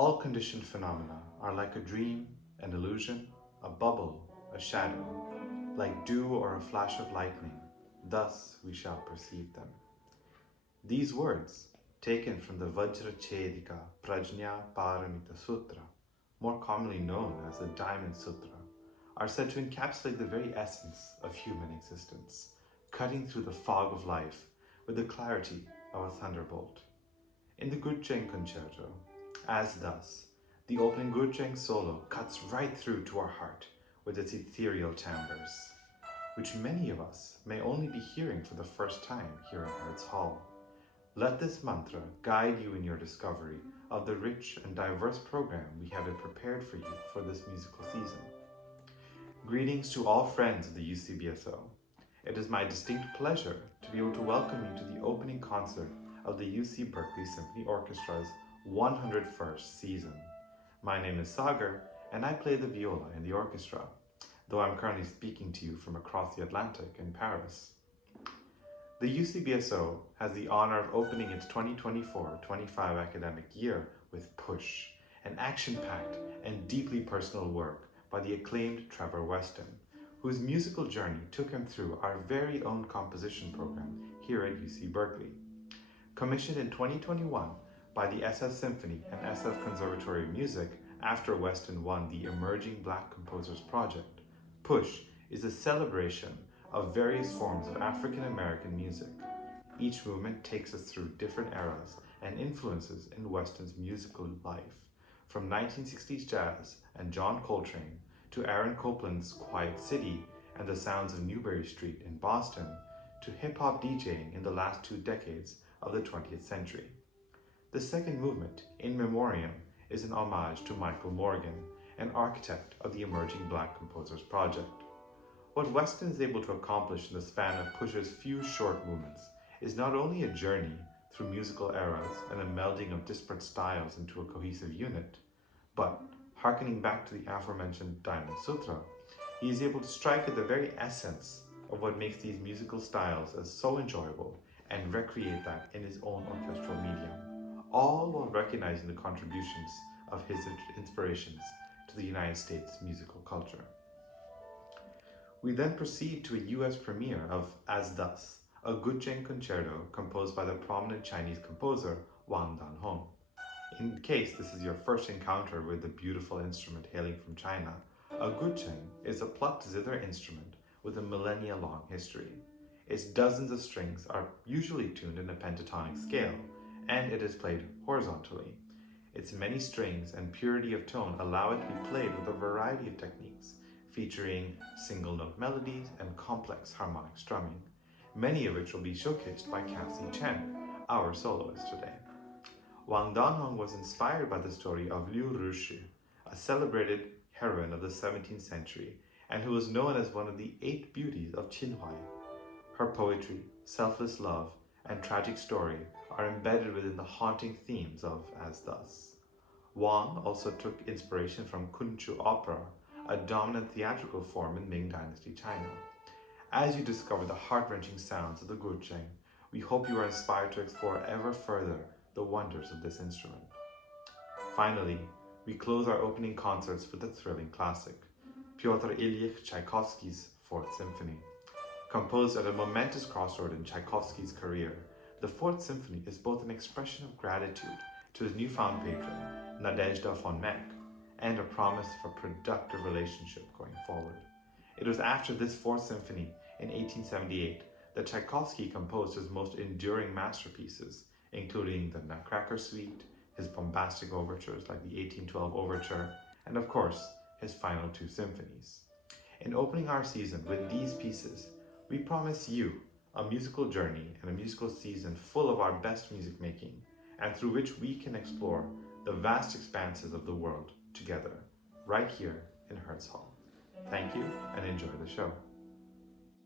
All conditioned phenomena are like a dream, an illusion, a bubble, a shadow, like dew or a flash of lightning. Thus we shall perceive them. These words, taken from the Vajrachedika Prajna Paramita Sutra, more commonly known as the Diamond Sutra, are said to encapsulate the very essence of human existence, cutting through the fog of life with the clarity of a thunderbolt. In the Gurcheng Concerto, as thus, the opening Gurcheng solo cuts right through to our heart with its ethereal timbres, which many of us may only be hearing for the first time here in Hearts Hall. Let this mantra guide you in your discovery of the rich and diverse program we have prepared for you for this musical season. Greetings to all friends of the UCBSO. It is my distinct pleasure to be able to welcome you to the opening concert of the UC Berkeley Symphony Orchestra's 101st season. My name is Saagar, and I play the viola in the orchestra, though I'm currently speaking to you from across the Atlantic in Paris. The UCBSO has the honor of opening its 2024-25 academic year with Push, an action-packed and deeply personal work by the acclaimed Trevor Weston, whose musical journey took him through our very own composition program here at UC Berkeley. Commissioned in 2021 by the SF Symphony and SF Conservatory of Music after Weston won the Emerging Black Composers Project, Push is a celebration of various forms of African American music. Each movement takes us through different eras and influences in Weston's musical life, from 1960s jazz and John Coltrane to Aaron Copland's Quiet City and the sounds of Newbury Street in Boston, to hip-hop DJing in the last 2 decades of the 20th century. The second movement, In Memoriam, is an homage to Michael Morgan, an architect of the Emerging Black Composers Project. What Weston is able to accomplish in the span of Push's few short movements is not only a journey through musical eras and a melding of disparate styles into a cohesive unit, but, hearkening back to the aforementioned Diamond Sutra, he is able to strike at the very essence of what makes these musical styles as so enjoyable and recreate that in his own orchestral medium, all while recognizing the contributions of his inspirations to the United States musical culture. We then proceed to a US premiere of As Thus, a Guzheng concerto composed by the prominent Chinese composer Wang Danhong. In case this is your first encounter with the beautiful instrument hailing from China, a Guzheng is a plucked zither instrument with a millennia-long history. Its dozens of strings are usually tuned in a pentatonic scale, and it is played horizontally. Its many strings and purity of tone allow it to be played with a variety of techniques, featuring single-note melodies and complex harmonic strumming, many of which will be showcased by Cassie Chen, our soloist today. Wang Danhong was inspired by the story of Liu Rushi, a celebrated heroine of the 17th century, and who was known as one of the 8 beauties of Qinhuai. Her poetry, selfless love, and tragic story are embedded within the haunting themes of As Thus. Wang also took inspiration from Kunchu opera, a dominant theatrical form in Ming Dynasty China. As you discover the heart-wrenching sounds of the Guzheng, we hope you are inspired to explore ever further the wonders of this instrument. Finally, we close our opening concerts with a thrilling classic, Pyotr Ilyich Tchaikovsky's Fourth Symphony. Composed at a momentous crossroad in Tchaikovsky's career, the Fourth Symphony is both an expression of gratitude to his newfound patron, Nadezhda von Meck, and a promise of a productive relationship going forward. It was after this Fourth Symphony in 1878 that Tchaikovsky composed his most enduring masterpieces, including the Nutcracker Suite, his bombastic overtures like the 1812 Overture, and of course, his final 2 symphonies. In opening our season with these pieces, we promise you a musical journey and a musical season full of our best music making, and through which we can explore the vast expanses of the world together, right here in Hearts Hall. Thank you and enjoy the show.